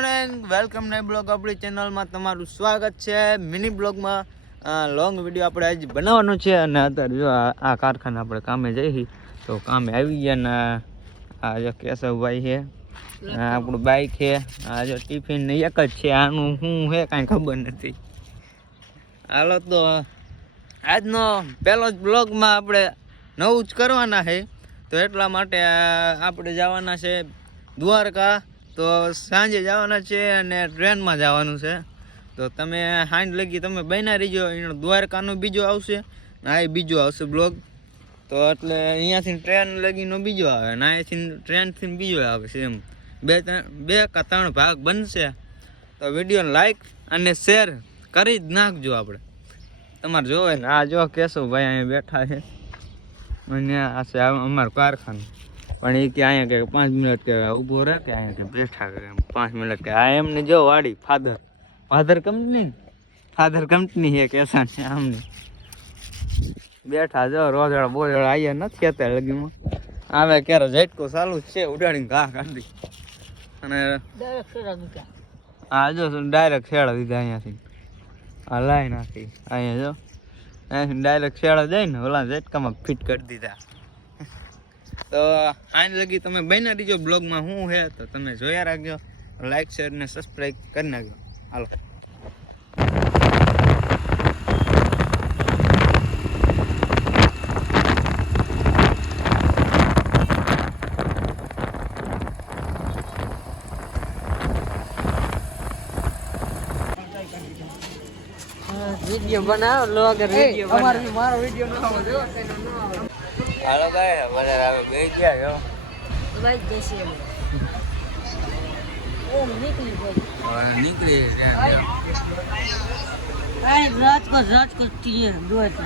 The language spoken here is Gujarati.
વેલકમ ને બ્લોગ આપણી ચેનલમાં તમારું સ્વાગત છે. મિની બ્લોગમાં લોંગ વિડીયો આપણે આજ બનાવવાનો છે. અને અત્યારે જો આ કારખાના આપણે કામે જઈએ તો કામે આવી ગયા ને આ જો કેશવભાઈ છે, આપણું બાઈક છે, આ જો ટિફિન એક જ છે, આનું શું છે કાંઈ ખબર નથી. હાલો તો આજનો પહેલો જ બ્લોગમાં આપણે નવું જ કરવાના છે, તો એટલા માટે આપણે જવાના છે દ્વારકા. તો સાંજે જવાના છે અને ટ્રેનમાં જવાનું છે. તો તમે સાંજ લગી તમે બન્યા રહીજો. એનો દ્વારકાનો બીજો આવશે ને આ બીજો આવશે બ્લોગ. તો એટલે અહીંયાથી ટ્રેન લગીનો બીજો આવે ને અહીંયાથી ટ્રેનથી બીજો આવે છે. એમ બે કે ત્રણ ભાગ બનશે. તો વિડીયોને લાઈક અને શેર કરી જ નાખજો. આપણે તમારે જોવે ને આ જો કેશવભાઈ અહીંયા બેઠા છે અને આ છે અમારું કારખાનું. પણ એ કે અહીંયા કે 5 મિનિટ કે ઊભો રહે કે અહીંયા કે બેઠા કે 5 મિનિટ કે આ એમને જો વાડી ફાધર કંપની છે કેસાન છે. આમને બેઠા જો રોજડા બોજડા અહીંયા નથી અત્યારે લગીમાં. આવે ક્યારે ઝટકો ચાલુ જ છે, ઉડાડીને ઘા કાઢી અને હા જો ડાયરેક્ટ છેડા દીધા અહીંયાથી. આ લાઈ નાખી અહીંયા જો અહીંયાથી ડાયરેક્ટ છેડા જાય ને ઓલા ઝટકામાં ફિટ કરી દીધા. તો આજ લગી તમે બન્યા રહીજો બ્લોગમાં. શું છે તો તમે જોયા રાખજો. લાઈક શેર ને સબસ્ક્રાઈબ કરી નાખજો. હાલો વિડિયો બનાવો લોગ વિડિયો મારો વિડિયો ન આવો જો. હાલો ગાય વધારે આવે બે ગયા જો ભાઈ દેસી એમ નીકળી રાજકોટ થી દોડ